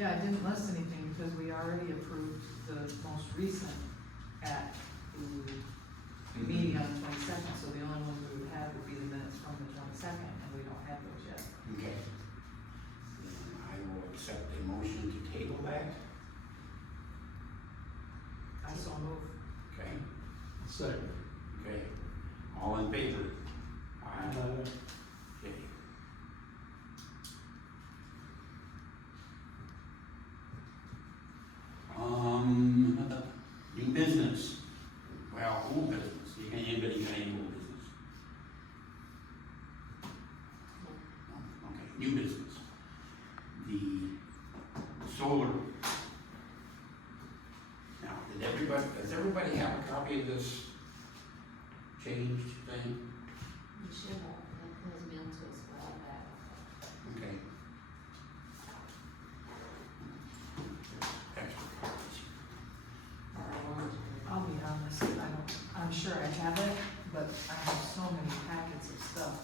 Yeah, I didn't list anything because we already approved the most recent at the meeting on the 22nd, so the only ones we would have would be the minutes from the 22nd, and we don't have those yet. Okay. Then I will accept a motion to table that. I so move. Okay, Second. okay. All in favor? Aye. Okay. New business. Well, old business. Anybody got any old business? No? Okay, new business. The solar. Now, does everybody have a copy of this changed thing? You should have, it was mailed to us well back. Okay. Extra copies. All right. I'll be honest, I'm sure I have it, but I have so many packets of stuff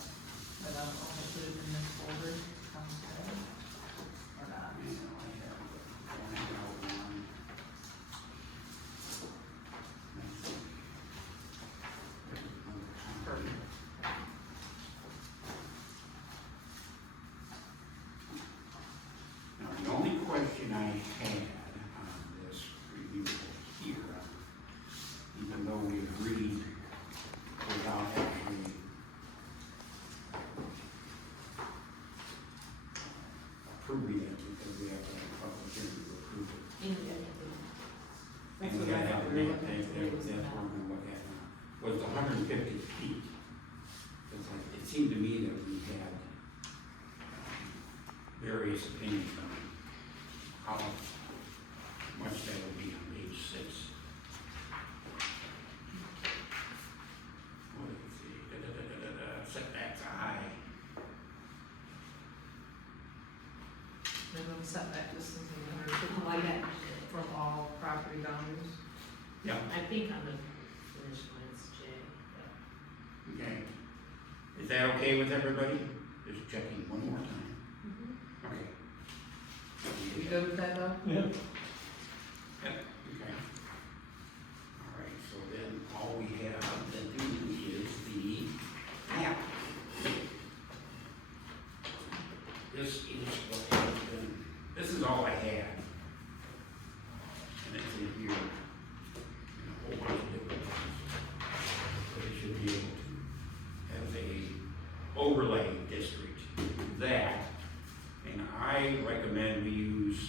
that I don't know if I put it in this folder, or not. I know I have, but I don't have one. Let's see. Perfect. Now, the only question I had on this review here, even though we agreed without actually approving it, because we have to have a public hearing to approve it. That's And what we I gotta thought have we a were name, looking at. that's what we're gonna look at now, was the 150 feet. It's like, it seemed to me that we had various opinions on how much that would be on page 6. What did it say? Setbacks are high. Minimum setback distance of 150 Oh, I got it. from all property boundaries. Yeah. I think on the finished one, it's J. Yeah. Okay. Is that okay with everybody? Just checking one more time. Okay. You good with that, though? Yeah. Yep, okay. All right, so then all we have to do is the map. This is what has been, this is all I had. And it's in here, in a whole bunch of different ones. So it should be able to have a overlay district that, and I recommend we use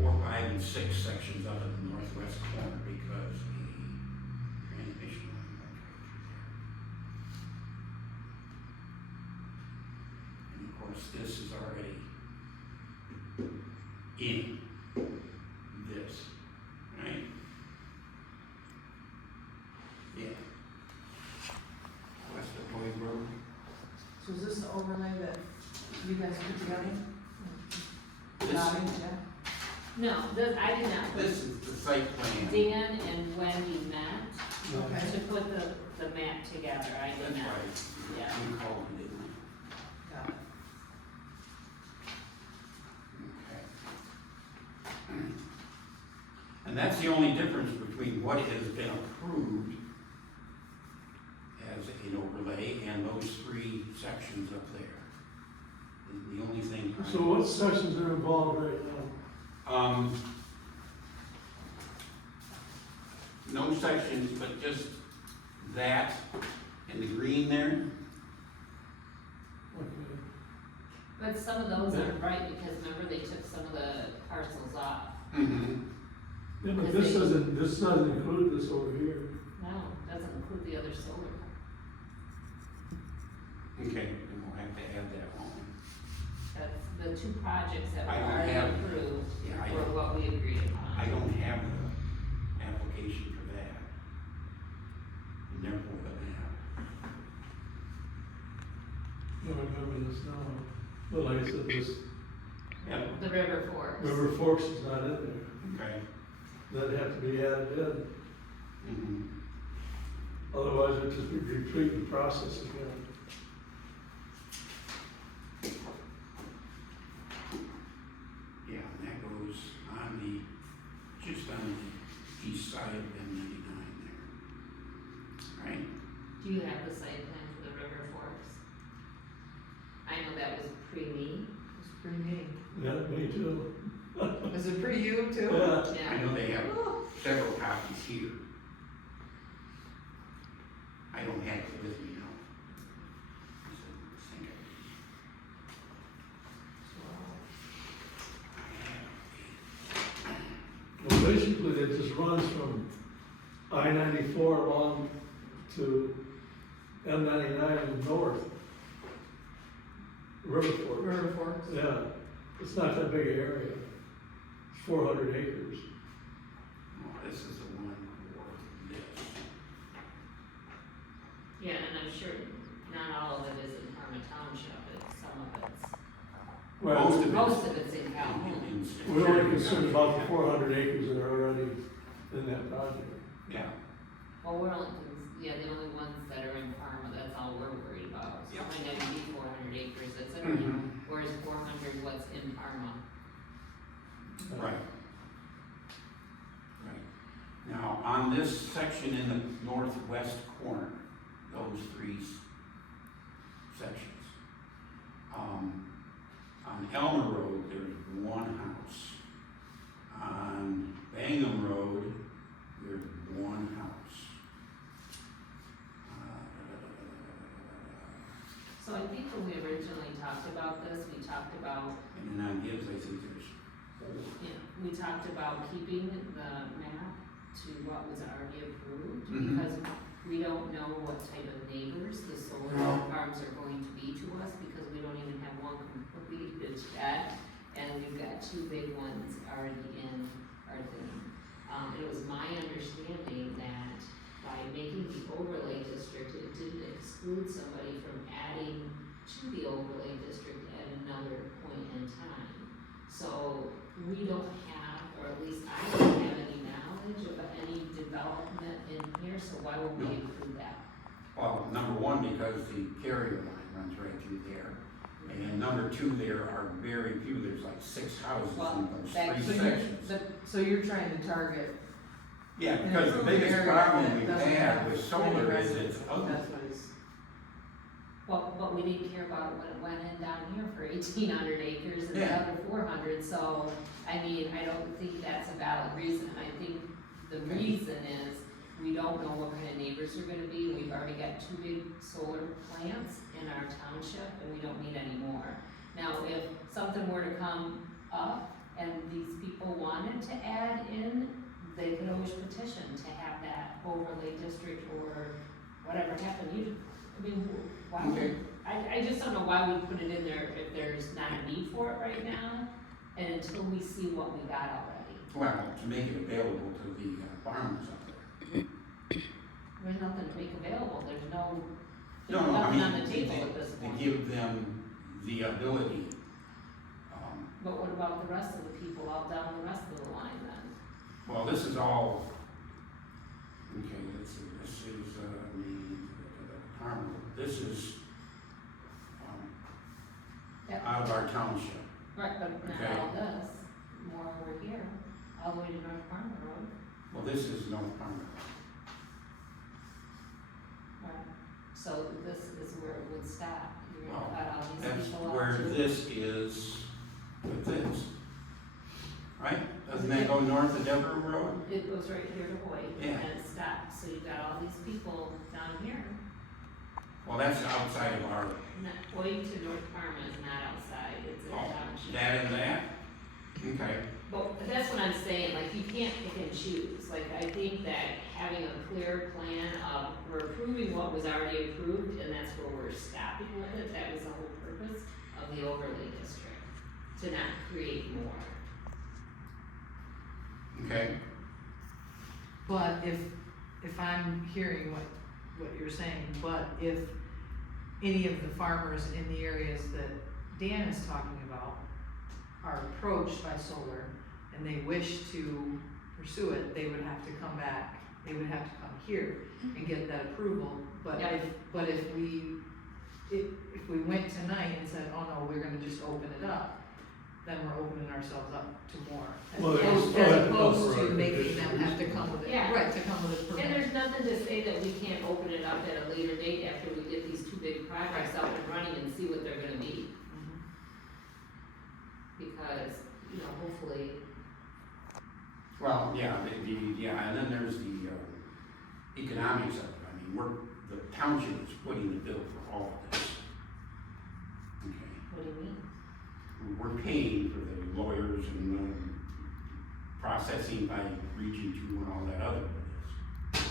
4, 5, and 6 sections of it in the northwest corner because the transmission line went right through there. And of course, this is already in this, right? Yeah. West of Boyd Road. So is this the overlay that you guys put together? This- Got it, yeah? No, I did not put This is the site plan. Dan and Wendy met Okay. to put the map together. I That's did not. right. Yeah. You called it, didn't you? Got it. Okay. And that's the only difference between what has been approved as an overlay and those 3 sections up there. The only thing. So what sections are involved right now? No sections, but just that and the green there. Okay. But some of those aren't right because remember they took some of the parcels off. Mm-hmm. Yeah, but this doesn't include this over here. No, doesn't include the other solar. Okay, then we'll have to add that on. That's the 2 projects that I were don't already have- approved Yeah, I were don't, what we agreed upon. I don't have the application for that. Never would have had. I don't remember this now. But like I said, this Yep. The River Forks. River Forks is not in there. Okay. That'd have to be added in. Mm-hmm. Otherwise, it'd just be repeating the process again. Yeah, and that goes that was pre-me. It's pretty neat. Yeah, me too. Is it pretty you too? Yeah. I Yeah, know they have several copies here. I don't have it with me now. Well, basically, it just runs from I-94 along to M99 north. River Forks. River Forks. Yeah, it's not that big an area. It's 400 acres. Oh, this is the one for this. yeah, and I'm sure not all of it is in Parma Township, but some of it's, Well, most of it's in Calhoun. we're only concerned about the 400 acres that are already in that project. Yeah, Well, we're only, the only ones that are in Parma, that's all we're worried about. So Yep. it might not be 400 acres, that's it, Mhm. whereas 400 what's in Parma. right. Right. Now, on this section in the northwest corner, those three sections. On Elmer Road, there's one house. On Bangham Road, there's one house. So I think when we originally talked about this, we talked about, And then on Gibbs, I think there's four. we talked about keeping the map to what was already approved, Mhm. because we don't know what type of neighbors the solar farms are going to be to us, because we don't even have one completed yet, and we've got two big ones already in our thing. It was my understanding that by making the overlay district, it didn't exclude somebody from adding to the overlay district at another point in time. So we don't have, or at least I don't have any knowledge of any development in here, so why would we include that? Well, number one, because the carrier line runs right through there. And number two, there are very few, there's like 6 houses Well, in those that- three So sections. so you're trying to target. Yeah, an because the improved biggest area problem that we've doesn't had have with any solar is residents. it's ugly. That's what he's, Well, but we didn't care about it when it went in down here for 1,800 acres and the Yeah. other 400, so, I mean, I don't think that's a valid reason. I think the reason is, we don't know what kind of neighbors are gonna be, we've already got 2 big solar plants in our township, and we don't need any more. Now, if something were to come up and these people wanted to add in, they could always petition to have that overlay district or whatever happened. I mean, why Okay. would, I just don't know why we put it in there if there's not a need for it right now, and until we see what we got already. Well, to make it available to the farmers up there. There's nothing to make available, there's No, nothing I mean, on the table at this to point. give them the ability, But what about the rest of the people out down the rest of the line then? well, this is all, okay, let's see, this is, this is, Yep. out of our township. Right, but not Okay. all this, more over here, all the way to North Farmer Road. Well, this is North Palmer. Right. So this is where it would stop, you're Well, gonna cut all these That's people out where too. this is with this. Right? Doesn't that go north of Deborah Road? It goes right here to Hoyt, Yeah. and it stops, so you've got all these people down here. Well, that's outside of our, Hoyt to North Parma is not outside, it's in oh, township. that and that? Okay, But that's what I'm saying, like, you can't pick and choose, like, I think that having a clear plan of, we're approving what was already approved, and that's where we're stopping with it, that was the whole purpose of the overlay district, to not create more. okay. but if I'm hearing what you're saying, but if any of the farmers in the areas that Dan is talking about are approached by solar and they wish to pursue it, they would have to come back, they would have to come here and get that approval. But Yeah. if we went tonight and said, oh no, we're gonna just open it up, then we're opening ourselves up to more. Well, As they still have to come opposed for to a making them conditional have to use come with it, Yeah. right, to come with a And permit. there's nothing to say that we can't open it up at a later date after we get these 2 big projects up and running and see what they're gonna be. because, you know, hopefully, Well, yeah, yeah, and then there's the, economics of it. I mean, the township is footing the bill for all of this. Okay, what do you mean? we're paying for the lawyers and the processing by Region Two and all that other business.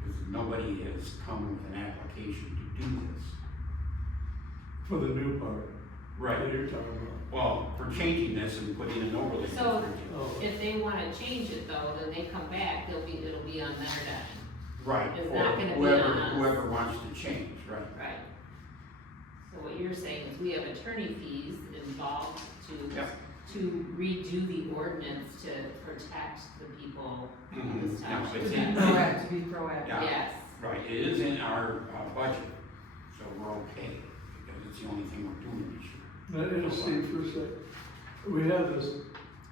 Because nobody has come with an application to do this. For the new part. That you're talking about. Well, for changing this and putting an overlay. So- district in. Oh, If they wanna change it though, then they come back, it'll be on their dime, Right, It's or not gonna be whoever, on us. whoever wants to change, right? right? So what you're saying is we have attorney fees involved Yep. to redo the ordinance to protect the people of Mhm. this No, township. it's To be in- proactive, to be proactive. Yeah. Yes, Right, it is in our, budget, so we're okay, because it's the only thing we're doing this year. Now, Steve, for a sec, we have this,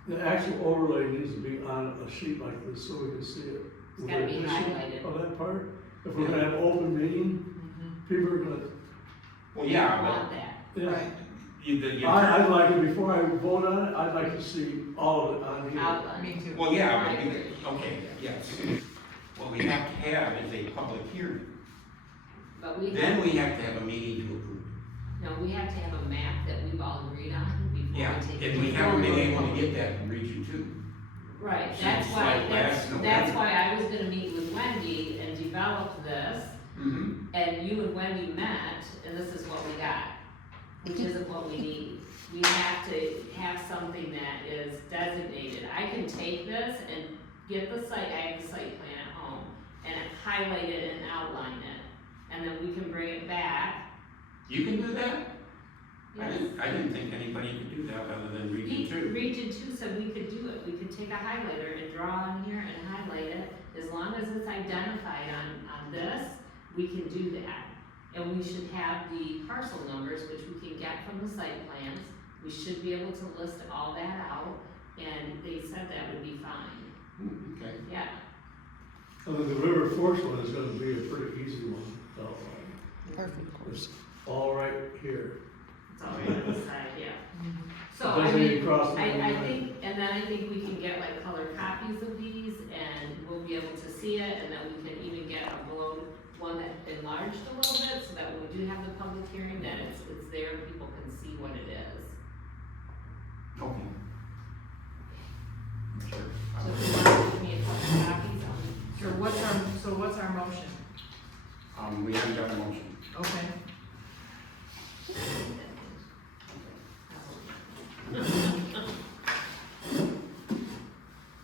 the actual overlay needs to be on a sheet like this so we can see it. It's gotta be With the addition highlighted. Of that part, if we're gonna have open meeting, Mhm. people are gonna, Well, we yeah, want that. yeah. Right. but you, I'd like it, before I vote on it, I'd like to see all of it on here. Outline. Me too. well, yeah, I but agree. okay, yes. What we have to have is a public hearing, But we then have, we have to have a meeting to approve. no, we have to have a map that we've all agreed on before Yeah, we take it. and we before haven't been go able to forward. get that from Region Two. Right, Since that's why, like last that's November. why I was gonna meet with Wendy and develop this, Mm-hmm. and you and Wendy met, and this is what we got, which isn't what we need. We have to have something that is designated. I can take this and get the site, I have the site plan at home, and highlight it and outline it, and then we can bring it back. You can do that? Yes. I didn't think anybody could do that other than Region Two. Region Two said we could do it, we could take a highlighter and draw on here and highlight it, as long as it's identified on this, we can do that. And we should have the parcel numbers, which we can get from the site plans, we should be able to list all that out, and they said that would be fine, Okay. yeah. And then the River Forks one is gonna be a pretty easy one, to outline. Perfect. It's all right here. It's all right on the side, yeah. Mhm. So, It I doesn't mean, even cross the I line. think, and then I think we can get like color copies of these, and we'll be able to see it, and then we can even get a below, one that enlarged a little bit, so that when we do have the public hearing, that it's there, and people can see what it is. Okay. Sure. So if you want to give me a couple copies, So what's our motion? We haven't got a motion. Okay.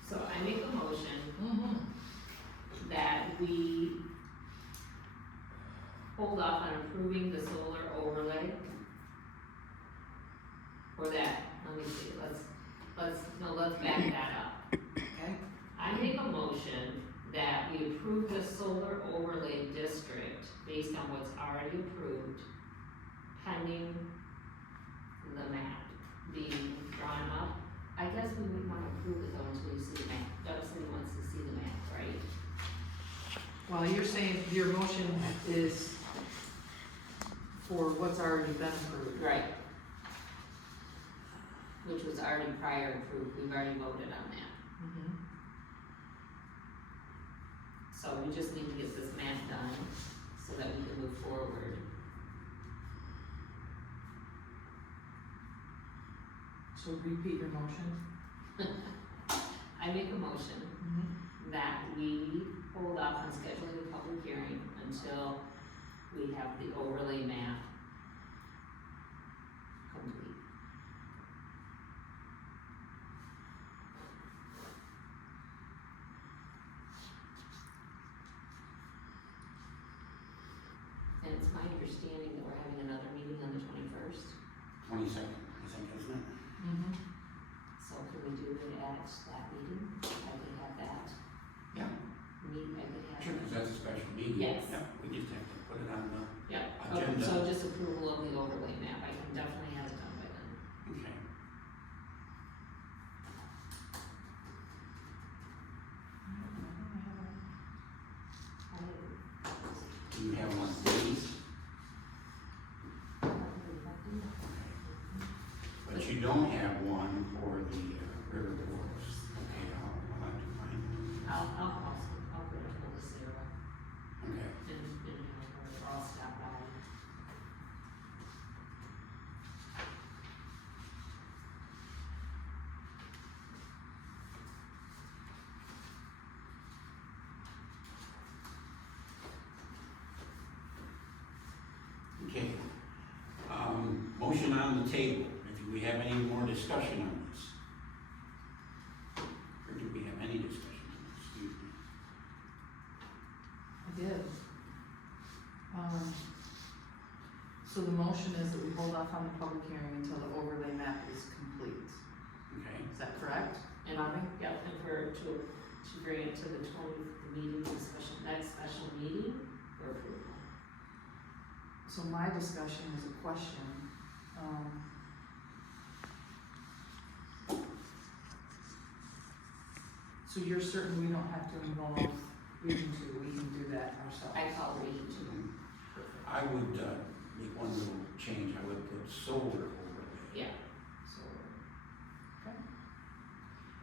So I make a motion Mm-hmm. that we hold off on approving the solar overlay. Or that, let me see, let's back that up. Okay. I make a motion that we approve the solar overlay district based on what's already approved, pending the map being drawn up. I guess we would wanna approve it though until we see the map. Dustin wants to see the map, right? Well, you're saying your motion is for what's already been approved. Right. Which was already prior approved, we've already voted on that. Mhm. So we just need to get this map done so that we can move forward. So repeat your motion. I make a motion Mm-hmm. that we hold off on scheduling a public hearing until we have the overlay map complete. And it's my understanding that we're having another meeting on the 21st, 22nd, I think, isn't it? Mm-hmm. so can we do it at that meeting? I could have that. Yeah. I could have. Sure, because that's a special meeting. Yes. Yeah, we just have to put it on the, Yep, Agenda. so just approval of the overlay map, I can definitely have it done by then. okay. Do you have one of these? But but you don't have one for the river forest. Okay, I'll have to find it. I'll put it on Sarah Okay. and have her all stop by. Okay. Motion on the table. Do we have any more discussion on this? Or do we have any discussion on this? Excuse me. I did. So the motion is that we hold off on the public hearing until the overlay map is complete. Okay. Is that correct? And Bobby? yeah, and for, to bring it to the 20th meeting, next special meeting for approval. So my discussion is a question. So you're certain we don't have to involve Region Two, we can do that ourselves? I call Region 2. I would make one little change. I would put solar overlay. Yeah.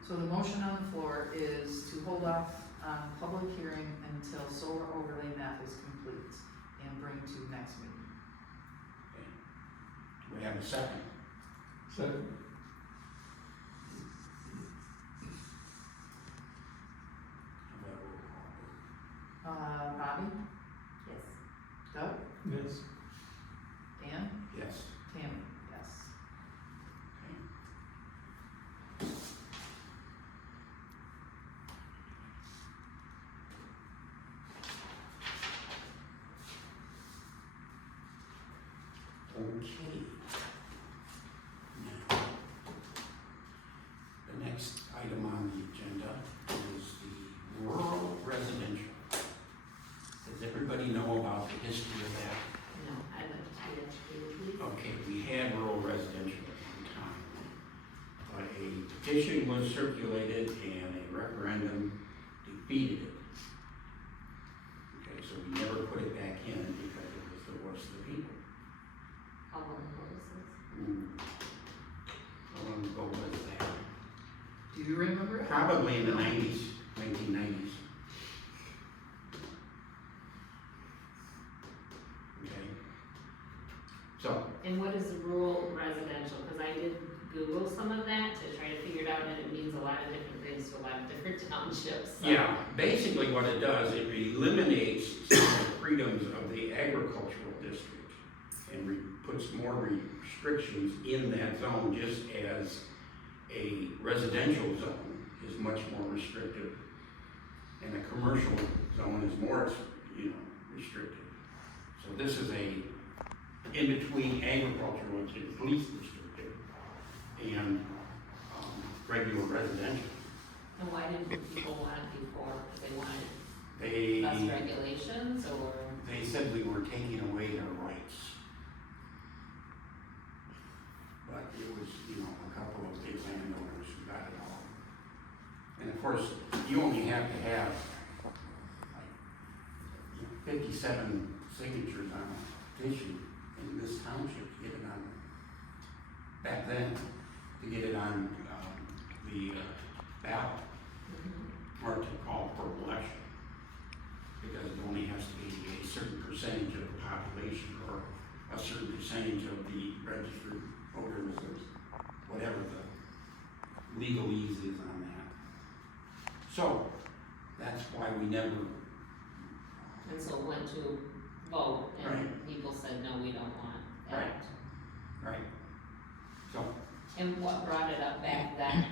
So the motion on the floor is to hold off on public hearing until solar overlay map is complete and bring to next meeting. Okay. Do we have a second? Second. How about a roll call? Bobby? Yes. Doug? Yes. Dan? Yes. Tammy? Yes. Okay. Now, the next item on the agenda is the rural residential. Does everybody know about the history of that? No, I'd like to be educated, please. Okay, we had rural residential at one time, but a petition was circulated and a referendum defeated it. Okay, so we never put it back in because it was the worst of the people. How long ago was this? How long ago was that? Do you remember it? Probably in the 1990s. Okay. So, And what is rural residential? Because I did Google some of that to try to figure it out, and it means a lot of different things to a lot of different townships. So. yeah, basically what it does, it eliminates some of the freedoms of the agricultural district and puts more restrictions in that zone, just as a residential zone is much more restrictive and a commercial zone is more, restrictive. So this is in between agricultural, which is least restrictive, and regular residential. And why didn't people want it before? Because they wanted They less regulations, or? They said we were taking away their rights. But it was, a couple of big landowners who got it all. And of course, you only have to have like 57 signatures on a petition in this township to get it on, back then, to get it on the ballot, or to call for election. Because it only has to be a certain percentage of the population or a certain percentage of the registered voters, or whatever the legalese is on that. So, that's why we never, And so it went to vote, and Right. people said, no, we don't want Right. that. right? So, And what brought it up back then?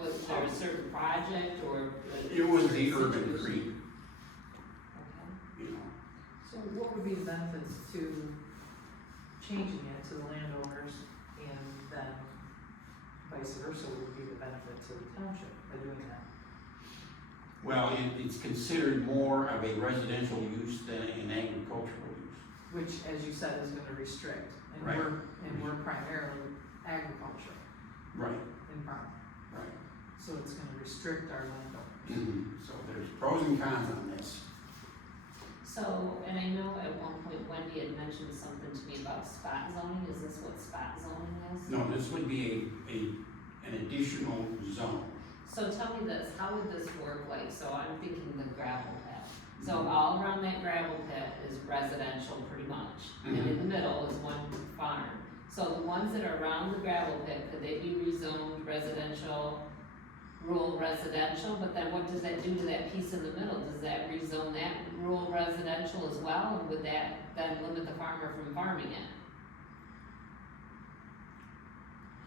Was there a certain project, or? it was the urban situation? creek, Okay. So what would be the benefits to changing it to the landowners, and then vice versa would be the benefit to the township by doing that? well, it's considered more of a residential use than an agricultural use. Which, as you said, is gonna restrict, and Right. we're primarily agriculture Right, in farm, right. so it's gonna restrict our landowners. So there's pros and cons on this. So, and I know at one point Wendy had mentioned something to me about like spot zoning, is this what spot zoning is? No, this would be an additional zone. So tell me this, how would this work, like, so I'm thinking the gravel pit. So all around that gravel pit is residential pretty much, and in the middle is one farm. So the ones that are around the gravel pit, could they be rezoned residential, rural residential? But then what does that do to that piece in the middle? Does that rezone that rural residential as well, and would that then limit the farmer from farming it?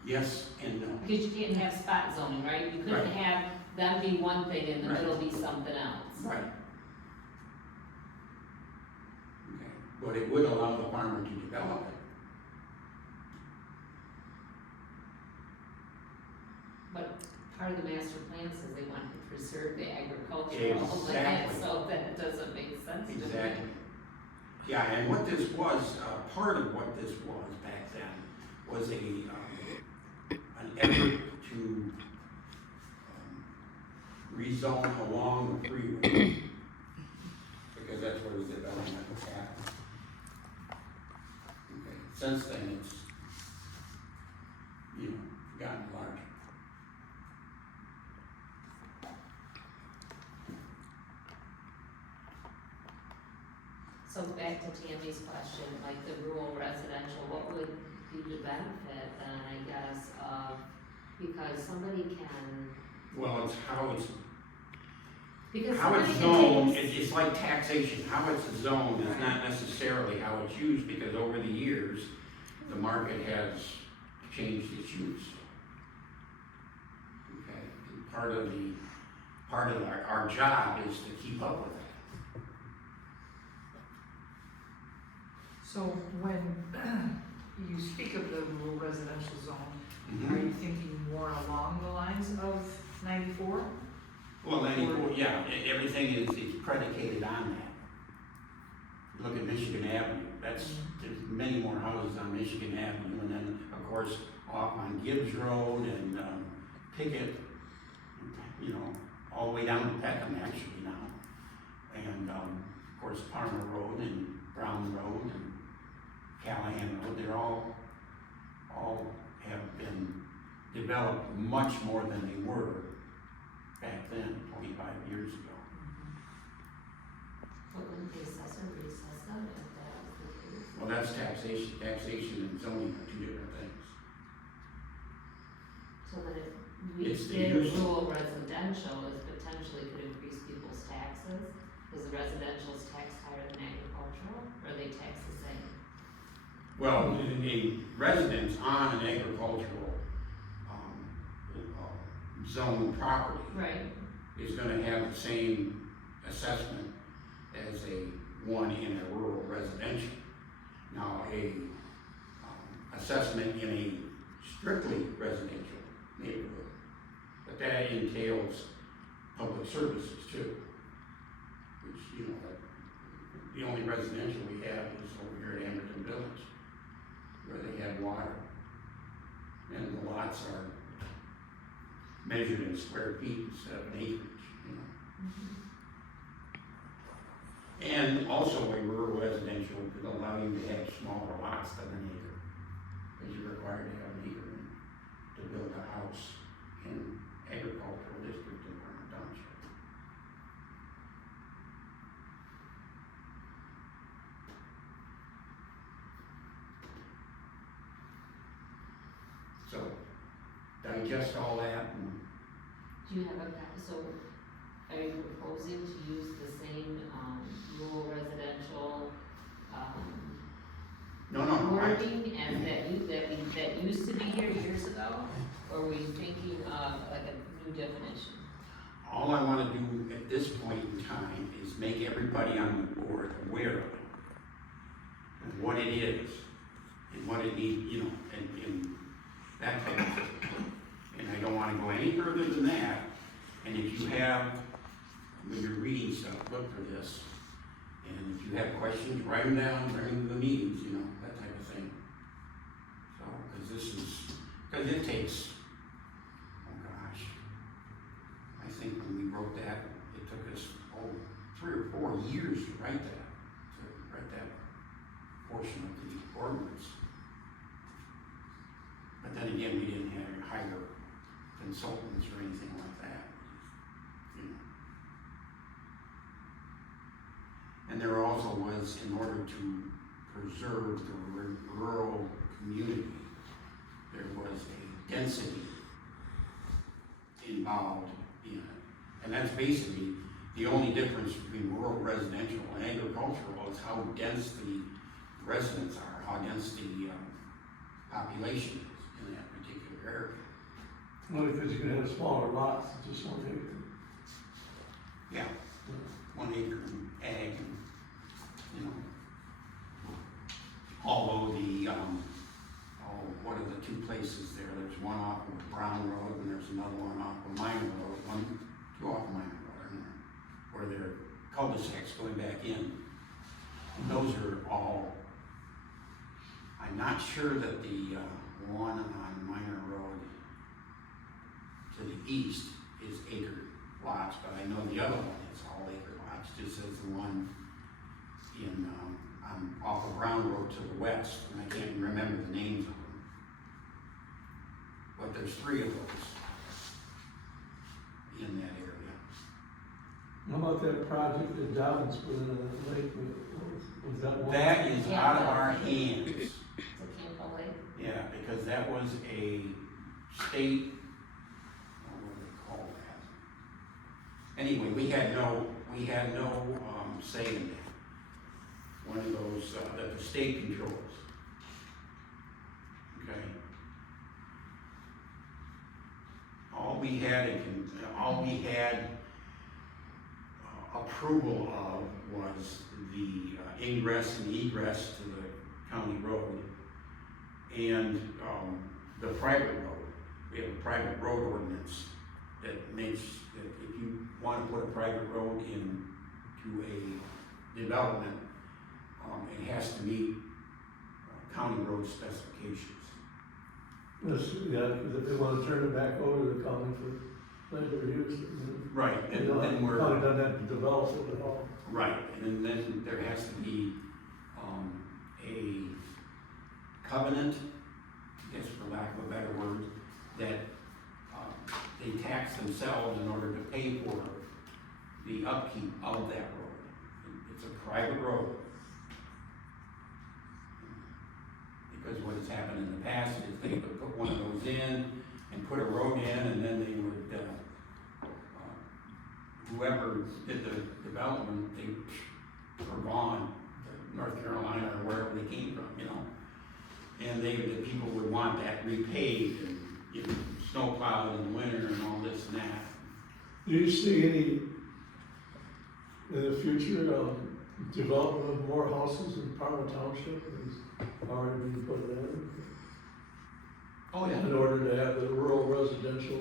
Yes and no. Because you can't have spot zoning, right? You couldn't Right. have them be one thing and the Right. middle be something else. Right. Okay, but it would allow the farmer to develop it. But part of the master plan says they want to preserve the agricultural land, Exactly. so that doesn't make sense to me. Exactly. Yeah, and what this was, part of what this was back then was an effort to rezone along the freeway. Because that's where the development was happening. Okay, since then, it's, gotten larger. So back to Tammy's question, like the rural residential, what would be the benefit then, I guess, of, because somebody can, Well, it's how it's because How somebody it's can zoned, take. it's like taxation, how it's zoned is not necessarily how it's used, because over the years, the market has changed its use. Okay, and part of our job is to keep up with that. So when you speak of the rural residential zone, Mm-hmm. are you thinking more along the lines of 94? Well, everything is predicated on that. Look at Michigan Avenue, there's many more houses on Michigan Avenue, and then, of course, off on Gibbs Road and, Pickett, all the way down to Peckham actually now. And, of course, Palmer Road and Brown Road and Callahan Road, they're all have been developed much more than they were back then, 25 years ago. But wouldn't the assessor reassess them if that was the case? Well, that's taxation and zoning are two different things. So that if we It's the did use. rural residential, it potentially could increase people's taxes, because the residential is taxed higher than agricultural, or are they taxed the same? Well, a residence on an agricultural, zone property Right. is gonna have the same assessment as a one in a rural residential. Now, assessment in a strictly residential neighborhood, but that entails public services too. Which, the only residential we have is over here at Anderton Village, where they have water. And the lots are measured in square feet instead of an acreage, And also a rural residential could allow you to have smaller lots than an acre, because you're required to have an acre to build a house in agricultural district in Warren Township. So, digest all that and Do you have so are you proposing to use the same, rural residential, no, wording as that used to be here years ago? Or were you thinking of like a new definition? all I wanna do at this point in time is make everybody on the board aware of it. And what it is, and what it needs, and that type of thing. And I don't wanna go any further than that. And if you have, when you're reading stuff, look for this. And if you have questions, write them down during the meetings, that type of thing. So, because it takes, oh gosh, I think when we wrote that, it took us, 3 or 4 years to write that portion of the ordinance. ordinance. But then again, we didn't have to hire consultants or anything like that, you know. And there also was, in order to preserve the rural community, there was a density involved in it. And that's basically the only difference between rural residential and agricultural is how dense the residents are, how dense the population is in that particular area. Only because you can have smaller lots, just 1 acre. Yeah, 1 acre in ag, and, you know. Although the, what are the two places there? There's one off of Brown Road and there's another one off of Minor Road, two off of Minor Road, aren't there? Where there are cul-de-sacs going back in. And those are all, I'm not sure that the one on Minor Road to the east is acre lots, but I know the other one is all acre lots, just as the one in, off of Brown Road to the west, and I can't remember the names of them. But there's 3 of those in that area. How about that project that Dobbins put in that lake, was that one? That is out of our hands. It's a Campbell Lake. Yeah, because that was a state, what do they call that? Anyway, we had no say in that. One of those that the state controls. Okay. All we had approval of was the ingress and egress to the county road and the private road. We have a private road ordinance that makes that if you want to put a private road into a development, it has to meet county road specifications. Yeah, because if they want to turn it back over to the county for later use. Right, and then then we're. County doesn't have to develop it at all. Right, and then there has to be, a covenant, I guess for lack of a better word, that, they tax themselves in order to pay for the upkeep of that road. It's a private road. Because what has happened in the past is they would put one of those in and put a road in, and then they would, whoever did the development, they were gone to North Carolina or wherever they came from, you know. And the people would want that repaved and, you know, snow plowed in the winter and all this and that. Do you see any, in the future, development of more houses in Parma Township is already being put in? Oh, yeah. In order to have the rural residential?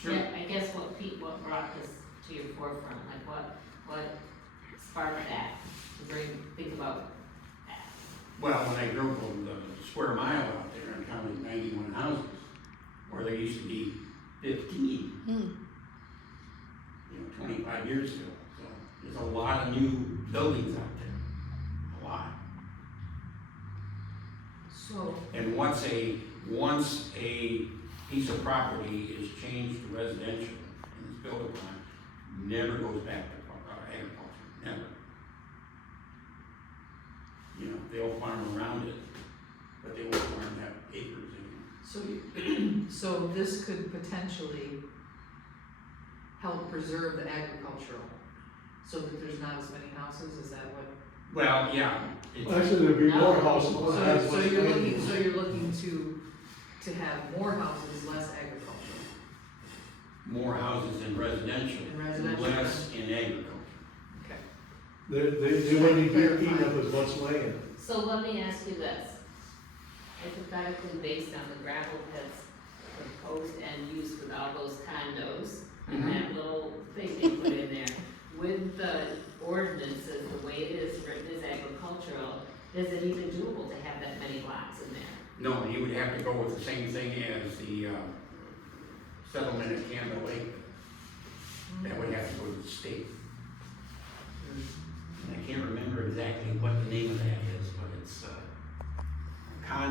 Sure. Yeah, I guess what brought this to your forefront, like what sparked that, to think about that? Well, when I drove on the square mile out there and counted 91 houses, where there used to be 15, you know, 25 years ago. So there's a lot of new buildings out there, a lot. So, And once a piece of property is changed to residential and is built upon, never goes back to agriculture, never. You know, they'll farm around it, but they won't farm that acres anymore. so this could potentially help preserve the agricultural, so that there's not as many houses, is that what? Well, yeah. Actually, there'd be more houses. So you're looking to have more houses, less agricultural. More houses in residential, In residential. less in agriculture. Okay. They wouldn't be eating up as much land. So let me ask you this, hypothetically based on the gravel pits proposed and used with all those condos, and that little thing they put in there, with the ordinances, the way it is written as agricultural, is it even doable to have that many lots in there? No, you would have to go with the same thing as the settlement at Campbell Lake. That would have to go to the state. And I can't remember exactly what the name of that is, but it's,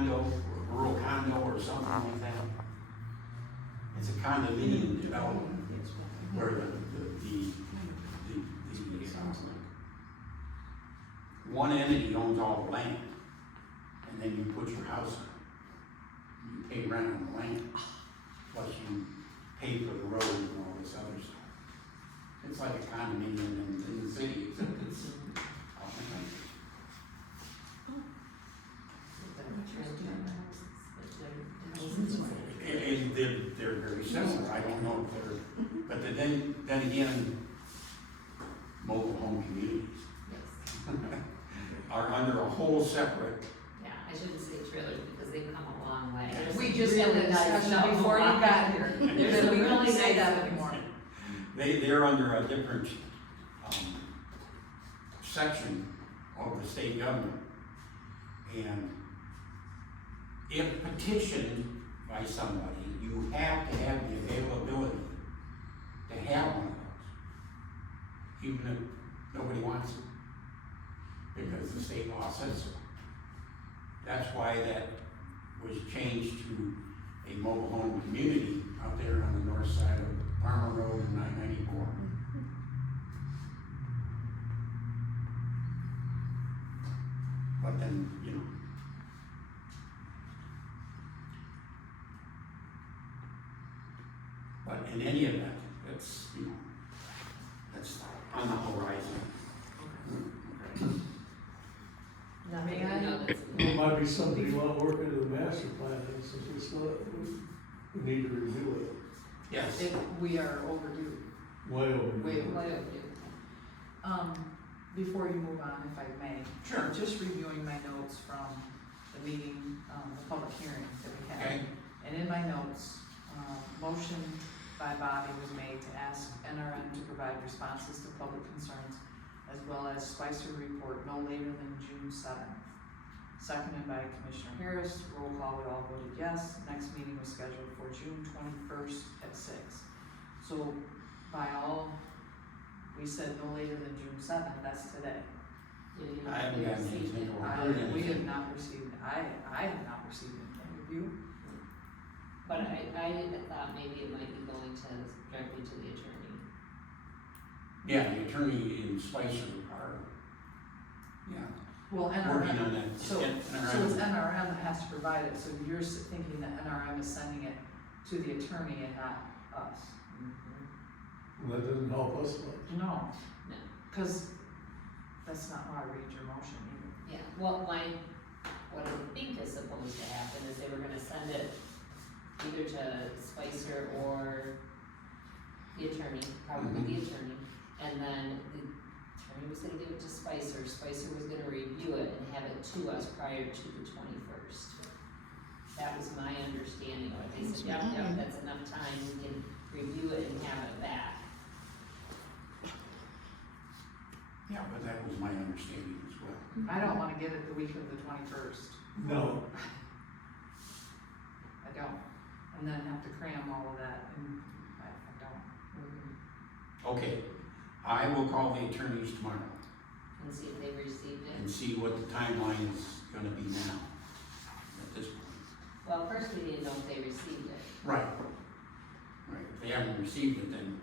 condo, or rural condo or something like that. It's a condominium development where the one entity owns all the land, and then you put your house on. You pay rent on the land, plus you pay for the road and all this other stuff. It's like a condominium in the city, except it's off the country. And they're very similar, I don't know if they're, but then again, mobile home communities Yes. are under a whole separate, Yeah, I shouldn't say trailers because they've come a long way. Yes. We just had the discussion before you got here. There's That some we really couldn't say nice that ones. anymore. they're under a different, section of the state government. And if petitioned by somebody, you have to have the availability to have one of those, even if nobody wants it, because the state law says so. That's why that was changed to a mobile home community out there on the north side of Farmer Road and 994. But then, you know. But in any event, it's, you know, that's on the horizon. Nothing, May I? no, that's. There might be something you want to work into the master plan, and since it's not, we need to review it, Yes. If we are overdue. way over. Way over. What do I do? Before you move on, if I may. Sure. Just reviewing my notes from the meeting, the public hearing that we had. Okay. And in my notes, motion by Bobby was made to ask NRM to provide responses to public concerns as well as Spicer report no later than June 7th. Seconded by Commissioner Harris, roll call, we all voted yes. Next meeting was scheduled for June 21st at 6. So by all, we said no later than June 7th, that's today. You know, I haven't gotten received anything it. or heard anything. We have not received, I have not received anything, have you? But I thought maybe it might be going to, directly to the attorney. Yeah, the attorney in Spicer are, yeah, Well, working NRM, on that. so it's NRM that has to provide it, so you're thinking that NRM is sending it to the attorney and not us? That doesn't help us much. No. No. Cause that's not how I read your motion either. Yeah, well, what I think is supposed to happen is they were gonna send it either to Spicer or the attorney, probably the attorney, and then the attorney was gonna give it to Spicer, Spicer was gonna review it and have it to us prior to the 21st. That was my understanding, or they said, yep, that's enough time, we can review it and have it back. Yeah, but that was my understanding as well. I don't wanna get it the week of the 21st. No, I don't. And then have to cram all of that, and I don't. Okay, I will call the attorneys tomorrow And see if they received and it. see what the timeline is gonna be now, at this point. Well, first we didn't know if they received it. Right. Right, if they haven't received it, then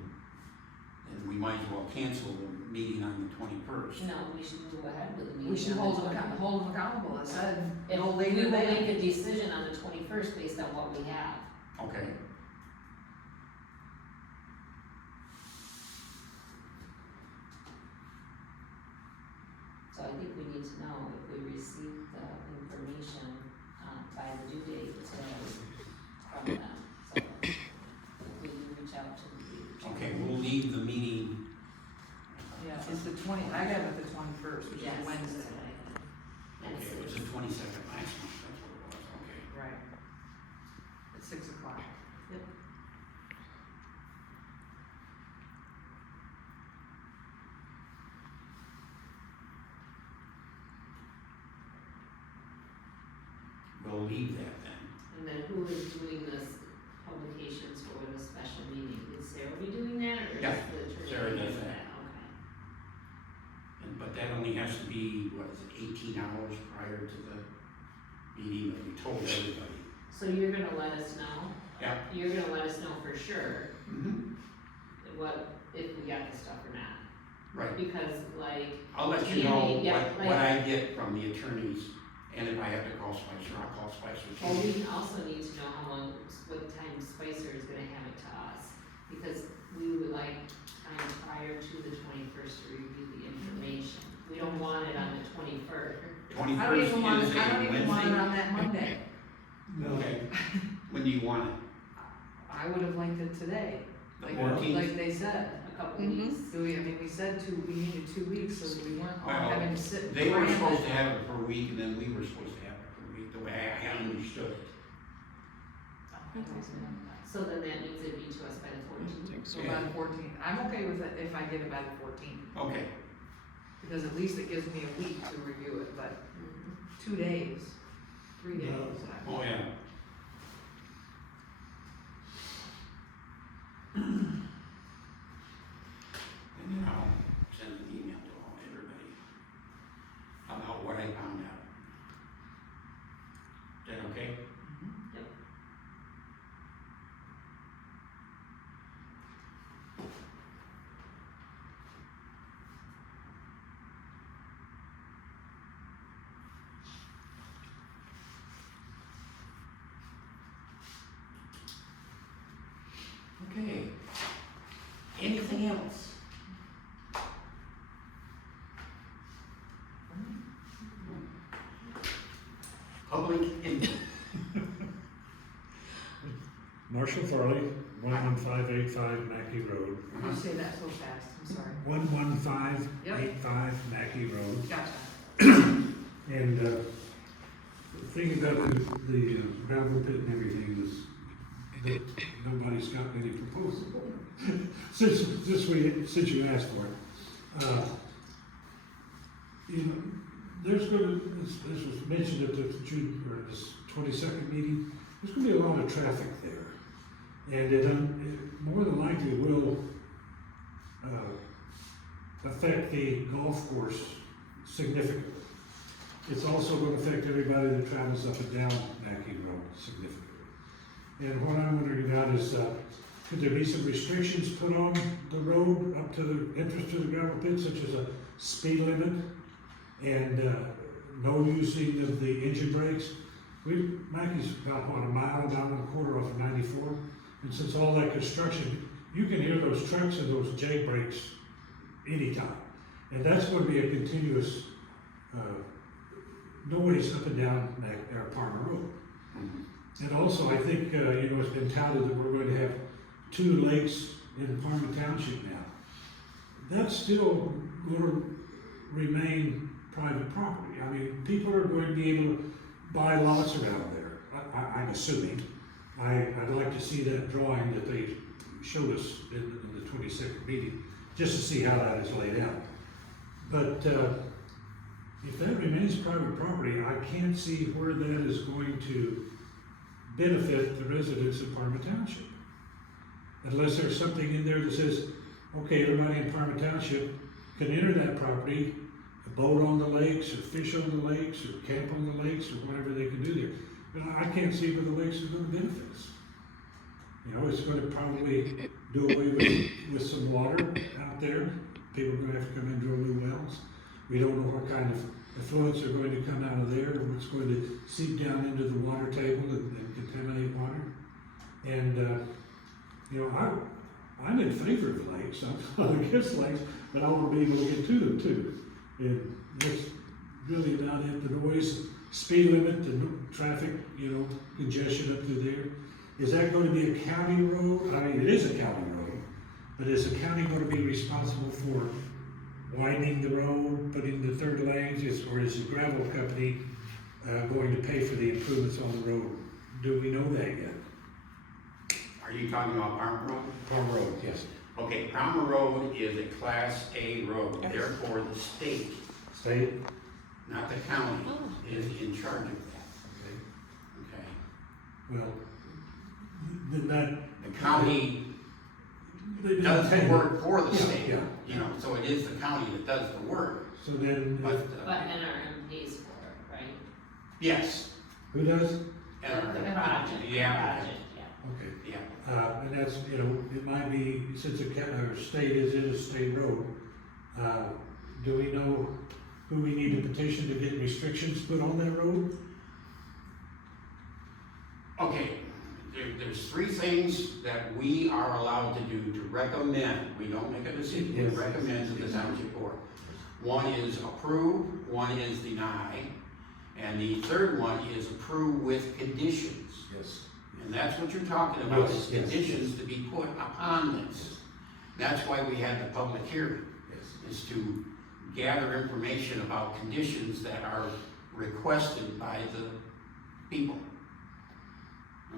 we might as well cancel the meeting on the 21st. No, we should move ahead with the meeting. We should on the hold them 20th. accountable, I said, If no we later will than. make a decision on the 21st based on what we have. Okay, So I think we need to know if we received the information, by the due date today from them. So we can reach out to the. okay, we'll leave the meeting. Yeah, it's the I got it the 21st, which Yes. is Wednesday. And Okay, it was the 22nd last month, that's what it was, okay. Right. At 6 o'clock. Yep. We'll leave that then. And then who is doing this publications for the special meeting? Is Sarah be doing that, or is Yeah, the attorney? Sarah does doing that. Okay. But that only has to be, what is it, 18 hours prior to the meeting that we told everybody. So you're gonna let us know? Yeah. You're gonna let us know for sure Mm-hmm. what, if we got the stuff or not, Right. because like, I'll let you know Yeah, what I get from the attorneys, and if I have to call Spicer, I'll call Spicer. well, we also need to know how long, what time Spicer is gonna have it to us, because we would like time prior to the 21st to review the information. We don't want it on the 21st. I don't 21st even want is it, I don't a even want it Wednesday. on that Monday. No, Okay, when do you want it? I would have liked it today, The like, 14th? like they said. A couple Mhm. weeks. So we, I mean, we said we needed 2 weeks, so that we weren't all Well, having to sit. They were cram supposed it. to have it for a week, and then we were supposed to have it for a week, the way I understood it. So then that means it'd be to us by the 14th. So by the 14th, I'm okay with it if I get it by the 14th, Okay, because at least it gives me a week to review it, but 2 days, 3 days. oh, yeah. And then I'll send an email to everybody about what I found out. Is that okay? Yep. Okay. Anything else? Public input. Marshall Farley, 11585 Mackey Road. You say that so fast, I'm sorry. 11585 Mackey Road. Gotcha. And the thing about the gravel pit and everything is that nobody's got any proposal since you asked for it. You know, there's gonna, this was mentioned at the June, or this 22nd meeting, there's gonna be a lot of traffic there. And it more than likely will affect the golf course significantly. It's also going to affect everybody that travels up and down Mackey Road significantly. And what I'm wondering about is, could there be some restrictions put on the road up to the entrance to the gravel pit, such as a speed limit and no using of the engine brakes? Mackey's about, what, a mile and a quarter off of 94? And since all that construction, you can hear those trucks and those J brakes anytime. And that's going to be a continuous noise up and down Palmer Road. And also, I think, it's been touted that we're going to have 2 lakes in Palmer Township now. That's still going to remain private property. I mean, people are going to be able to buy lots around there, I'm assuming. I'd like to see that drawing that they showed us in the 22nd meeting, just to see how that is laid out. But if that remains private property, I can't see where that is going to benefit the residents of Parma Township. Unless there's something in there that says, okay, everybody in Parma Township can enter that property, boat on the lakes, or fish on the lakes, or camp on the lakes, or whatever they can do there. But I can't see where the lakes are going to benefit us. It's going to probably do away with some water out there. People are going to have to come and drill new wells. We don't know what kind of effluents are going to come out of there, what's going to seep down into the water table and contaminate water. And, I'm in favor of lakes. I'm not against lakes, but I want to be able to get to them too. And that's really about it. The noise, speed limit, the traffic, congestion up through there. Is that going to be a county road? I mean, it is a county road, but is the county going to be responsible for widening the road, putting the 3rd lanes, or is the gravel company going to pay for the improvements on the road? Do we know that yet? Are you talking about Palmer Road? Palmer Road, yes. Okay, Palmer Road is a Class A road, Yes. therefore the state, State? not the county, Oh. is in charge of that. Okay. Well, then that. The county does the work for the state, so it is the county that does the work. So then, But, But NRM pays for it, right? yes, Who does? And The our, project. the applicant, Okay. yeah. And that's, you know, it might be, since our state is in a state road, do we know who we need to petition to get restrictions put on that road? Okay, there's three things that we are allowed to do to recommend. We don't make a decision, we Yes. recommend to the township board. One is approve, one is deny, and the third one is approve with conditions. Yes. And that's what you're talking about, is Yes, yes, conditions to be put upon this. That's why we had the public hearing, Yes. is to gather information about conditions that are requested by the people.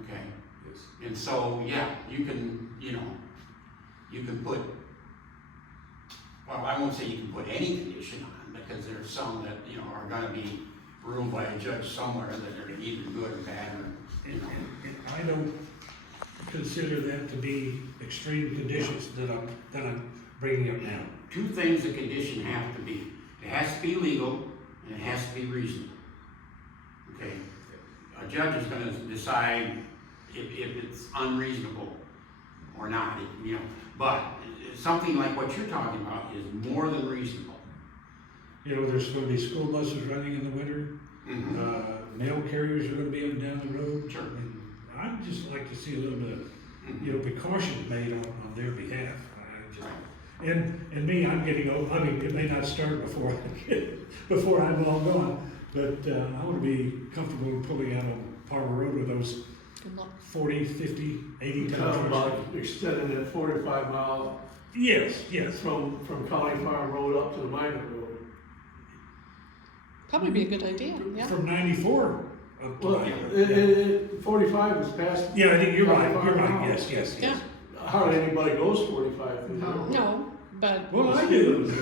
Okay? Yes. And so, yeah, you can, you know, you can put, well, I won't say you can put any condition on, because there's some that, you know, are gonna be ruled by a judge somewhere that are either good or bad, or, you know. And I don't consider that to be extreme conditions that I'm bringing up now. Two things a condition have to be. It has to be legal, and it has to be reasonable. Okay? A judge is gonna decide if it's unreasonable or not, you know. But something like what you're talking about is more than reasonable. You know, there's gonna be school buses running in the winter, Mhm. mail carriers are gonna be up and down the road. Sure. And I'd just like to see a little bit of, you know, precautions made on their behalf. I just- And me, I'm getting old, I mean, it may not start before before I'm all gone, but, I wanna be comfortable pulling out on Palmer Road with those 40, 50, 80 You ton talking trucks. about extending that 45-mile Yes, yes. from County Farm Road up to the minor road. Probably be a good idea, yeah. From 94 up to. Well, Minor. 45 is past. Yeah, I think you're right, County Farm now. yes, yes. Yeah. Hardly anybody goes 45 through there. No, but Well, I do.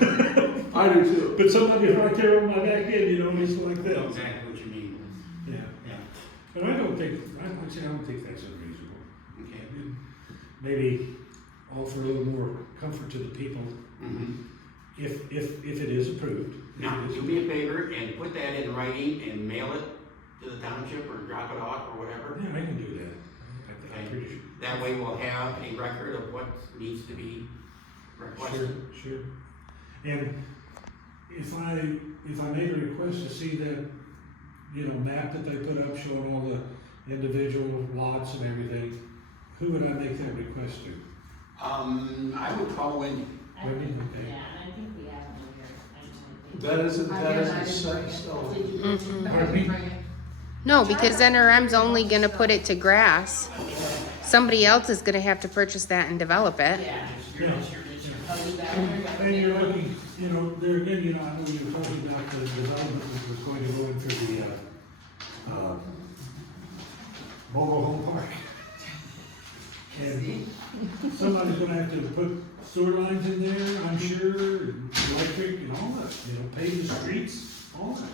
I do too. But somebody's right there on my back end, you know, it's like I know that. exactly what you mean. Yeah, yeah. But I don't think that's unreasonable. Okay. Maybe offer a little more comfort to the people Mhm. if it is approved. Now, do me a favor and put that in writing and mail it to the township, or drop it off, or whatever. Yeah, I can do that. I'm pretty sure. That way we'll have a record of what needs to be requested. Sure. And if I make a request to see that, you know, map that they put up showing all the individual lots and everything, who would I make that request to? I would call Wendy. I Wendy, think, okay. yeah, I think we have them here. I don't think- That isn't I didn't set in bring it. stone. Did you- Mhm. Pardon me? Bring it. No, because NRM's only gonna put it to grass. Somebody else is gonna have to purchase that and develop it. Yeah. Yeah. I'll do that. And you're looking, you know, there again, you know, I know you were talking about the development that was going to go in for the, mobile home park. And somebody's gonna have to put sewer lines in there, I'm sure, and electric and all that, you know, pave the streets, all that.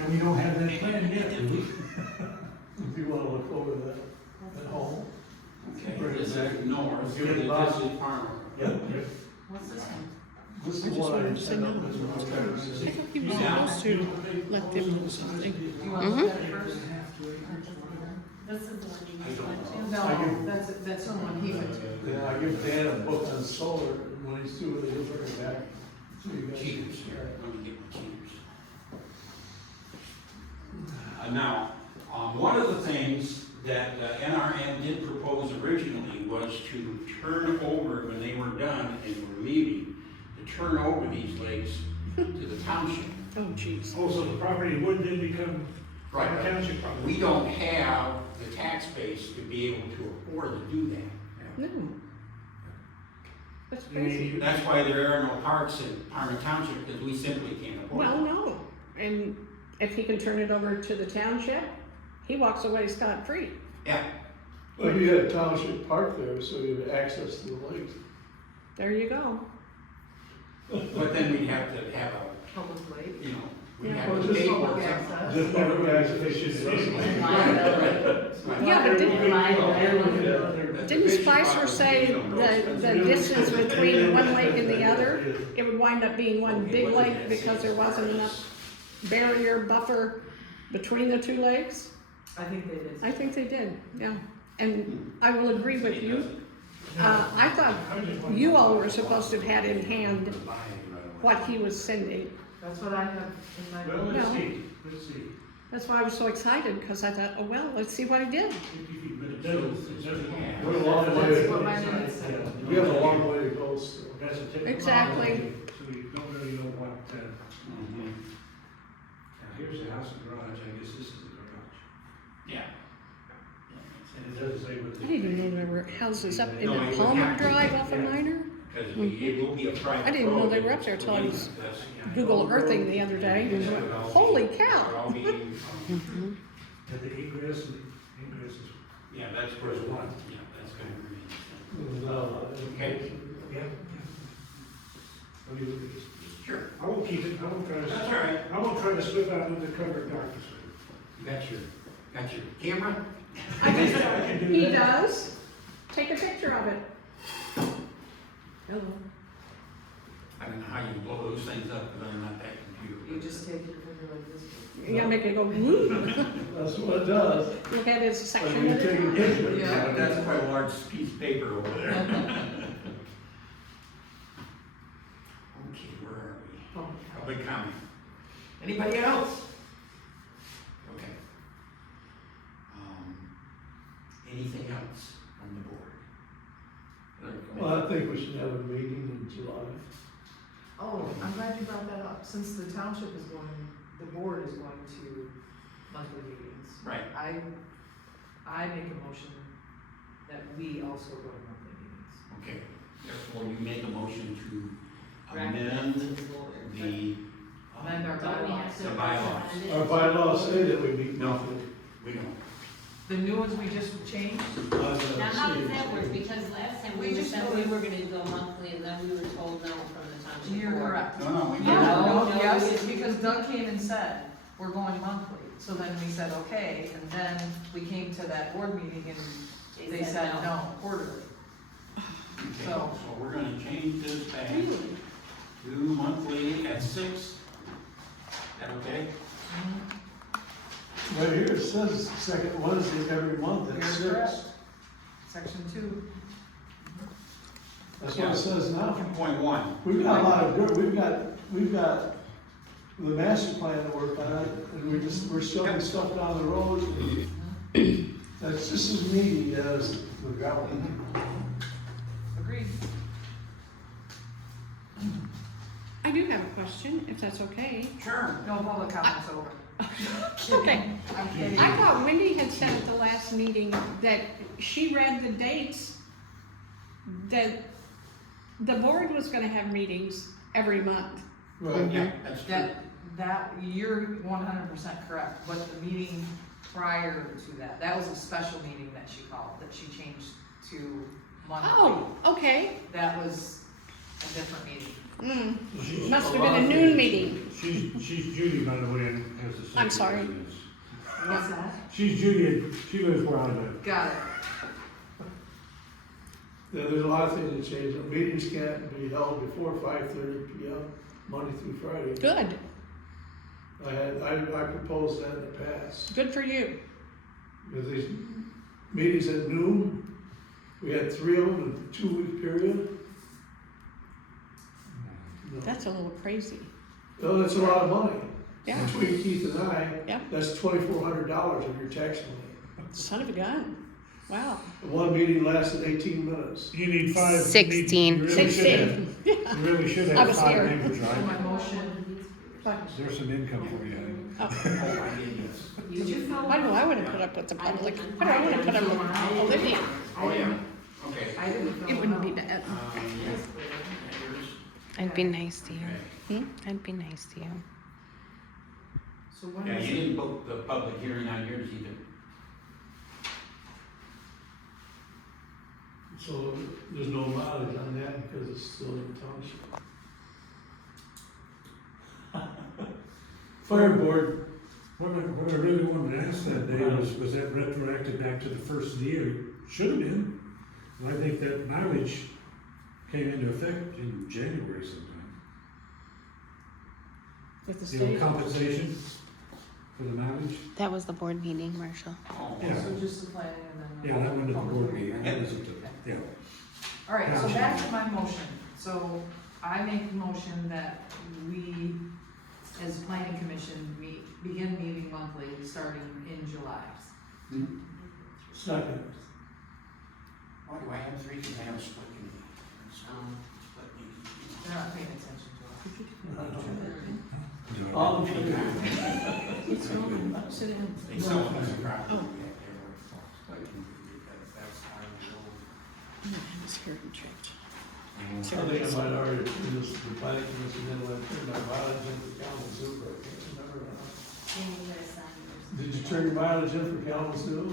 And we don't have that plan yet, do we? If you wanna look over that home. Okay, Bring it this back. is north, Give it this back. is Farmer. Yep. What's this one? This is I just what I wanted to say sent no. up as a return. I thought he was supposed to let them know something. You wanna look at it first? This is the one you I just don't went to? No, that's the one he went to. Yeah, I give Dan a book on solar, and when he's through with it, he'll bring it back. So you guys can Cheaters share here, it. let me get my cheaters. Now, one of the things that NRM did propose originally was to turn over, when they were done and were leaving, to turn over these lakes to the township. Oh, jeez. Oh, so the property would then become Right. township property? We don't have the tax base to be able to afford to do that. No. That's crazy. That's why there are no parks in Parma Township, because we simply can't afford Well, it. no, and if he can turn it over to the township, he walks away scot-free. Yeah, Well, you had a township park there, so you had access to the lakes. There you go. but then we'd have to have a, Public lake. you know, we'd Yeah. have Well, to just pay for public it. access. Just public access. Yeah, but Didn't Didn't Spicer say the distance between one lake and the other, it would wind up being one big lake because there wasn't enough barrier buffer between the two lakes? I think they did. I think they did, yeah. And I will agree with you. I thought you all were supposed to have had in hand what he was sending. That's what I have in my. Well, let's see. That's why I was so excited, because I thought, oh, well, let's see what he did. But it doesn't. We're a long way. That's what my minutes said. We have a long way to go still. That's a typical. Exactly. So you don't really know what, Mhm. now here's the house and garage, I guess this is the garage. Yeah. And it doesn't say what. I didn't even know there were houses up in No, the it would Palmer have to be, Drive off of yeah. Minor. Because it will be a private road. I didn't know they were up there till I was Google Earthing the other day. And I went, holy cow! At the egress and ingress is. Yeah, that's where it's one, yeah, that's gonna remain. No, Okay. Yeah. Let me look at this. Sure. I won't keep it, I won't try That's all to, right. I won't try to slip out under cover of darkness. You got your camera? I just, can do he that. does. Take a picture of it. Hello. I don't know how you blow those things up, because I'm not that computer. You just take your finger like this. You gotta make it go woo. that's what it does. Look at his But section you at a take a time. picture. Yeah. But that's quite a large piece of paper over there. Okay, where are we? Public comment. Anybody else? Okay. Anything else from the board? Well, I think we should have a meeting in July. Oh, I'm glad you brought that up, since the township is going, the board is going to monthly meetings. Right. I make a motion that we also go to monthly meetings. Okay, therefore you make a motion to Recommend amend to the board. the. Amend our Don't we have bylaws. to The bylaws. recommend it? Our bylaws say that we meet No. monthly. We don't. The new ones we just changed? Now, how does that work? Because last time We we just said voted- we were gonna go monthly, and then we were told no from the township board. You're correct. No, we No, No, yes, no, we- because Doug came and said, we're going monthly. So then we said, okay, and then we came to that board meeting and they said no, quarterly. Okay, So- so we're gonna change this back to monthly at 6. Is that okay? Right here, it says second Wednesday every month at You're 6. correct. Section 2. That's what it says now. 2.1. We've got a lot of good, we've got the master plan to work on, and we're shoving stuff down the road. That's just as meaty as the gravel. Agreed. I do have a question, if that's okay. Sure. No public comments over. Okay. I'm kidding. I thought Wendy had said at the last meeting that she read the dates, that the board was gonna have meetings every month. Right. Yeah, that's true. That, you're 100% correct, but the meeting prior to that, that was a special meeting that she called, that she changed to monthly. Oh, okay. That was a different meeting. Mm, must have been a noon meeting. She's Judy, by the way, and has the same. I'm sorry. residence. What's that? She's Judy, and she lives where I live. Got it. Yeah, there's a lot of things that change. Meetings can't be held before 5:30 p.m., Monday through Friday. Good, I proposed that in the past. good for you. Because these meetings at noon, we had 3 of them in a 2-week period. No. That's a little crazy. Oh, that's a lot of money. Yeah. Between Keith and I, Yeah. that's $2,400 of your tax money. Son of a gun. Wow. One meeting lasted 18 minutes. You need 5. 16. You really should 16. have- You really should I have was 5 here. members, So my right? motion, There's some income for you. Oh, Oh, I did, yes. Did you follow? why do I wanna put up with the public? Why do I wanna put up with Olivia? Oh, yeah, okay. I didn't fill It wouldn't be out. bad. Yeah. Yours? I'd be nice to you. Hmm? I'd be nice to you. So when Yeah, was you it? didn't book the public hearing on yours either. So there's no mileage on that because it's still in the township. Fire board, What I really wanted to ask that day was that retroactive back to the first of the year? Should have been. And I think that mileage came into effect in January sometime. With the You know, state? compensation. for the mileage. That was the board meeting, Marshall. Oh, Yeah. So just the planning and then. the Yeah, that went to the public board hearing. meeting, that was at the, yeah. All right, so back to my motion. So I make the motion that we, as planning commission, begin meeting monthly, starting in July. Second. Why do I have three? Because I have split meeting. Split meeting. They're not paying attention to us. All in favor? What's wrong? Sit down. They sell them as a product. Oh. That's how it goes. No, I was here in church. I think I might already do this to the planning commission, then when I turned my mileage in for Kalamazoo, but I can't remember now. Did you turn your mileage in for Kalamazoo?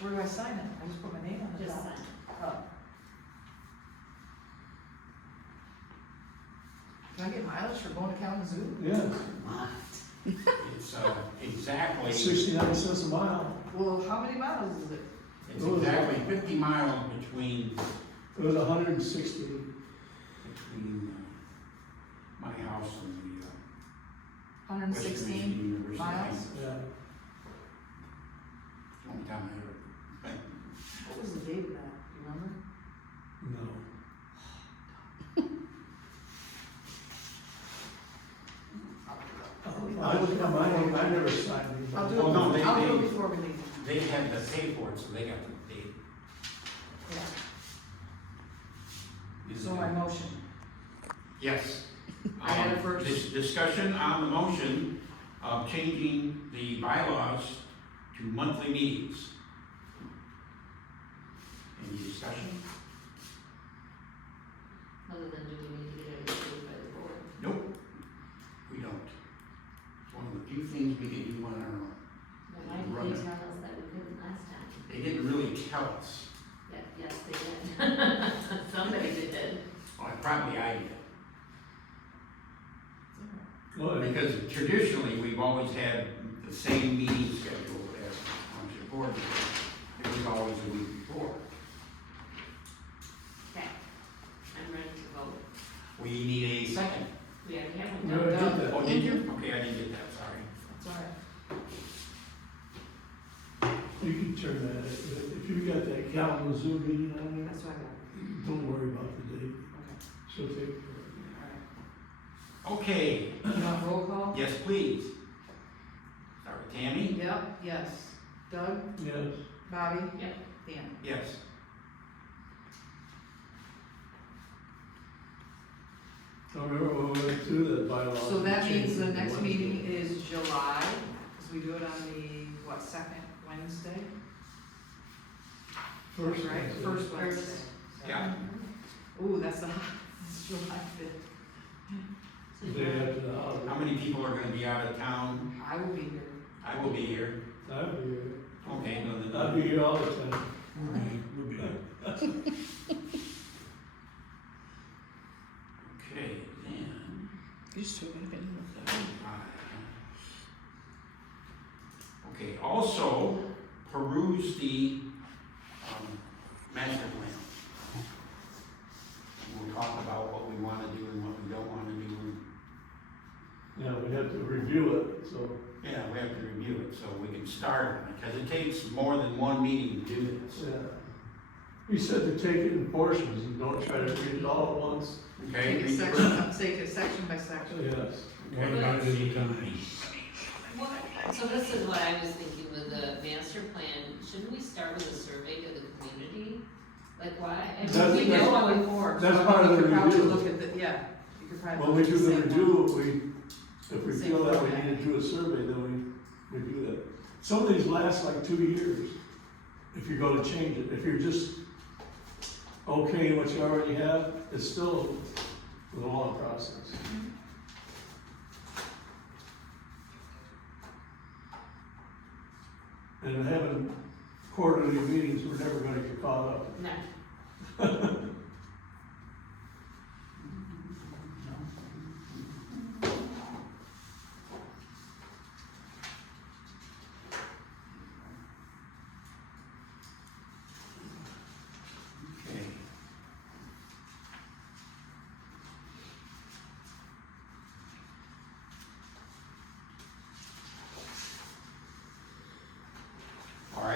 Where do I sign it? I just put my name on the Just top. sign. Oh. Can I get mileage for going to Kalamazoo? Yes, It's exactly, 69 cents a mile. Well, how many miles is it? it's exactly 50 miles between, It was 160. my house and the, Hundred and Western sixteen Michigan University. miles? Yeah. Only time I ever, What was the date of that? Do you remember? No. I never signed these. I'll do Well, no, it, I'll do it they- before we leave. they had the pay for it, so they got the date. Yeah. So my motion. Yes. I had it first. This discussion on the motion of changing the bylaws to monthly meetings. Any discussion? Other than do we need to get it approved by the board? Nope, we don't. It's one of the few things we can do on our own. Then why did Right. they tell us that we couldn't last time? They didn't really tell us. Yeah, yes, they did. Somebody did. Well, probably I did. Well, Because traditionally, we've always had the same meeting schedule as township board meeting. It was always a week before. Okay, I'm ready to vote. We need a second. We already have We one already done. did that. Oh, did you? Okay, I didn't get that, sorry. That's all right. You can turn that, if you got that Kalamazoo meeting on there, That's what I got. don't worry about the date. Okay. She'll take care of All Okay, right. You want roll call? yes, please. Start with Tammy? Yep, yes. Doug? it. Yes. Bobby? Yep. Dan? Yes. I remember when we went through that bylaw. So that we means changed the it to next Wednesday. meeting is July, because we do it on the, what, second Wednesday? First Right, Wednesday. first Wednesday. Yeah. Ooh, that's that's July fifth. Day after the holiday. How many people are gonna be out of town? I will be here. I will be here. I'd be here. Okay, no, then. I'd be here all the time. We'll be back. Okay, then. Used to have been. Okay, also peruse the, master plan. We'll talk about what we wanna do and what we don't wanna do. Yeah, we have to review it, so. Yeah, we have to review it, so we can start on it, because it takes more than one meeting to do this. Yeah. He said to take it in portions and don't try to read it all at once. Okay? Take it read the section, first- take it section by section. Yes. One bite at a time. So this is what I was thinking with the master plan, shouldn't we start with a survey to the community? Like why? I mean, That's- We did one before. so that's I part mean, of you the could probably review. Look at the, yeah, you could probably. When we look do at the same review, one. if we Same feel that we format. need to do a survey, then we do that. Some of these last like 2 years, if you're gonna change it. If you're just okay what you already have, it's still a long process. And having quarterly meetings, we're never gonna get caught up. No. Okay.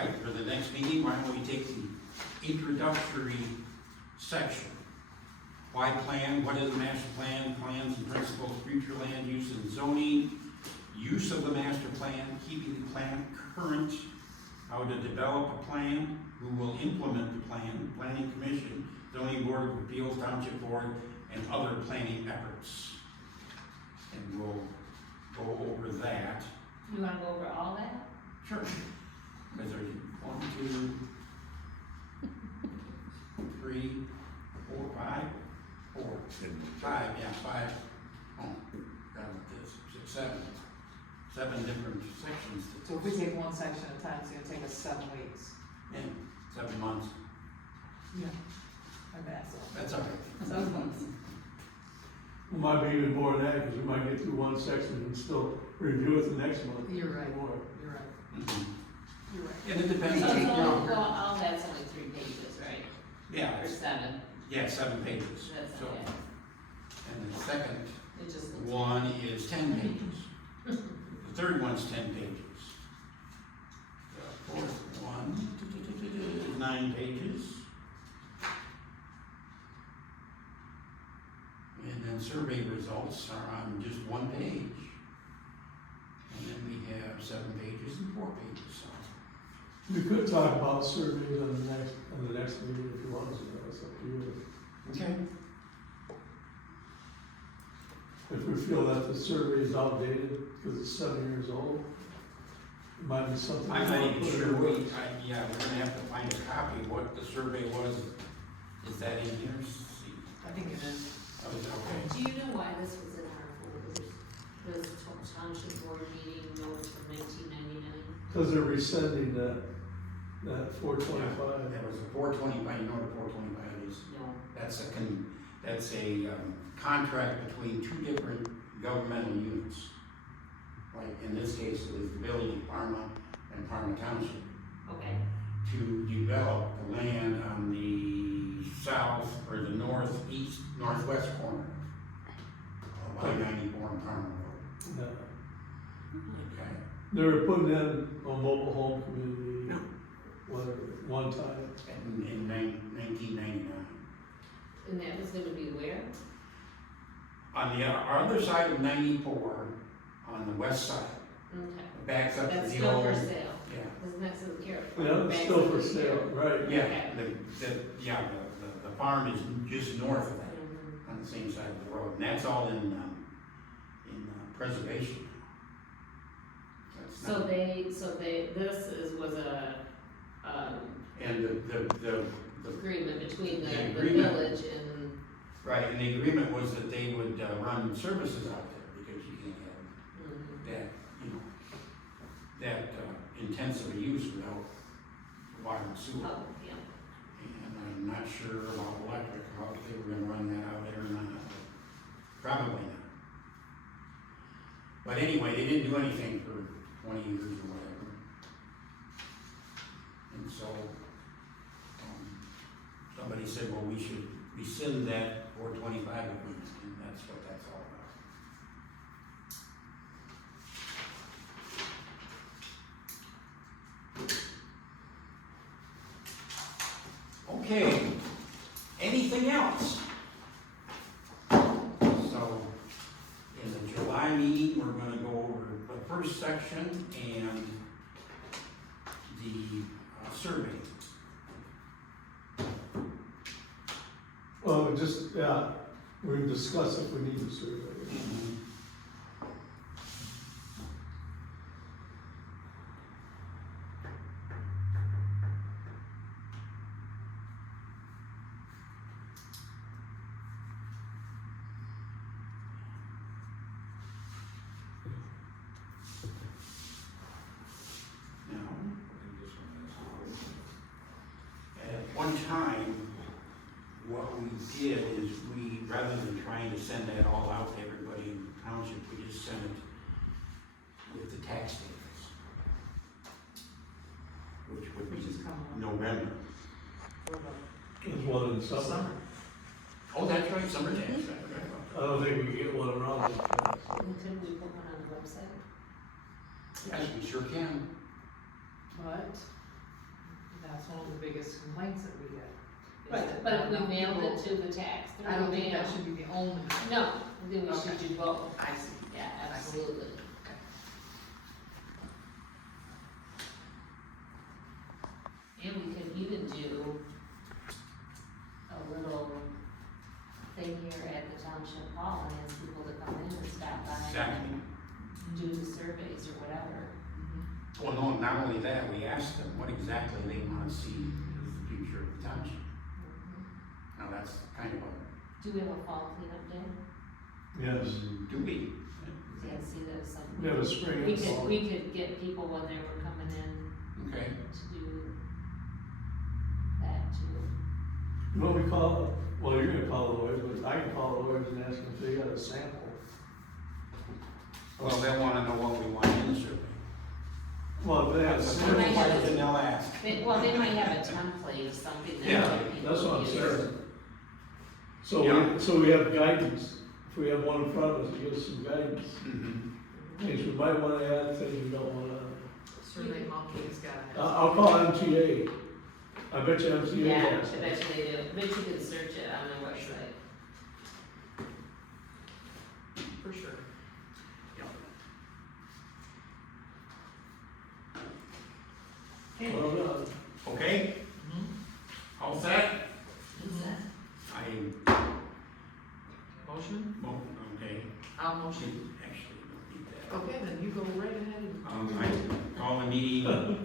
right, for the next meeting, why don't we take the introductory section? Why plan, what is a master plan, plans and principles, future land use and zoning, use of the master plan, keeping the plan current, how to develop a plan, who will implement the plan, planning commission, zoning board of appeals, township board, and other planning efforts. And we'll go over that. You wanna go over all that? Sure. Because there's 1, 2, 3, 4, 5, 4, 5, yeah, 5. Oh, got this, 6, 7. 7 different sections. So if we take one section at a time, it's gonna take us 7 weeks. Yeah, 7 months. Yeah. My math's off. That's all right. 7 months. It might be even more than that, because we might get through one section and still review it the next month. You're right. More. You're right. Mhm. You're right. And it depends So, on, all that's only 3 pages, right? yeah, Or 7, yeah, 7 pages. that's, So, okay. and the second It just looks. one is 10 pages. The third one's 10 pages. The fourth one is 9 pages. And then survey results are on just 1 page. And then we have 7 pages and 4 pages, so. We could talk about surveys on the next meeting if you want to, that's up to you. Okay. If we feel that the survey is outdated because it's 7 years old, it might be something. I'm we not wanna even put in sure, the works. yeah, we're gonna have to find a copy of what the survey was. Is that in here? See. I think it is. Oh, okay. Do you know why this was in our folders? This township board meeting notes from 1999? Because they're rescinding that 425. That was a 425, you know what a 425 is? No. That's a contract between 2 different governmental units. Like in this case, it was the village of Parma and Parma Township, Okay. to develop the land on the south or the northwest corner of I-94 and Parma Road. Yeah. Okay. They were putting in a mobile home community, whatever, one time. In 1999. And that was gonna be where? On the other side of 94, on the west side, Okay. backs up to That's the still old. for sale, Yeah, isn't that still here? Yeah, it's still for sale, right. yeah, the farm is just north of that, Mhm. on the same side of the road, and that's all in preservation. That's So not- was a, And the agreement between The the agreement. village and, right, and the agreement was that they would run services out there, because you can't have that, that intensive use without water and sewer. oh, yeah. And I'm not sure about electric, how they were gonna run that out there or not, probably not. But anyway, they didn't do anything for 20 years or whatever. And so, somebody said, well, we should rescind that 425 agreement, and that's what that's all about. Okay, anything else? So, in the July meeting, we're gonna go over the first section and the survey. Well, just, yeah, we can discuss if we need a survey. Now, at one time, what we did is we, rather than trying to send that all out to everybody in the township, we just sent it with the tax statements. Which would Which is be coming up. November. For the There's one in the summer. summer. Oh, that's right, summer tax, I forgot about I don't think we can get one around that time. And couldn't we put one on the website? that. Yes, we sure can. But that's one of the biggest complaints that we get. is Right, that but if not we enough mailed it people- to the tax, I don't think that mail. should be the only. No, then we should Okay. do both, I see. yeah, I see. absolutely. And we could even do a little thing here at the township hall and ask people to come in and stop by Exactly. and do the surveys or whatever. Mhm. Well, no, not only that, we asked them what exactly they wanna see as the future of the township. Now, that's kind of a, Do we have a fall cleanup day? Yes, do we? Yeah, see that something. we have a spring We and fall. could, we could get people when they were coming in Okay, to do that too. You want me to call, well, you're gonna call the lawyers, but I can call the lawyers and ask them if they got a sample. well, they'll wanna know what we want in the survey. Well, if they have a That's the sample. first question they'll ask. Well, they might have a template of something that. Yeah, other people That's what I'm use. saying. Yeah. So we have guidance, if we have one in front of us, it gives some guidance. Mhm. Things we might wanna add, things we don't wanna add. Survey Monkey's gotta have. I'll call MTA. I bet you MTA Yeah, has. I bet you they do, I bet you can search it on their website. For sure. Well done. Okay, all set? I, Motion? well, okay, I'll motion. actually, don't need that. Okay, then you go right ahead and. I call the meeting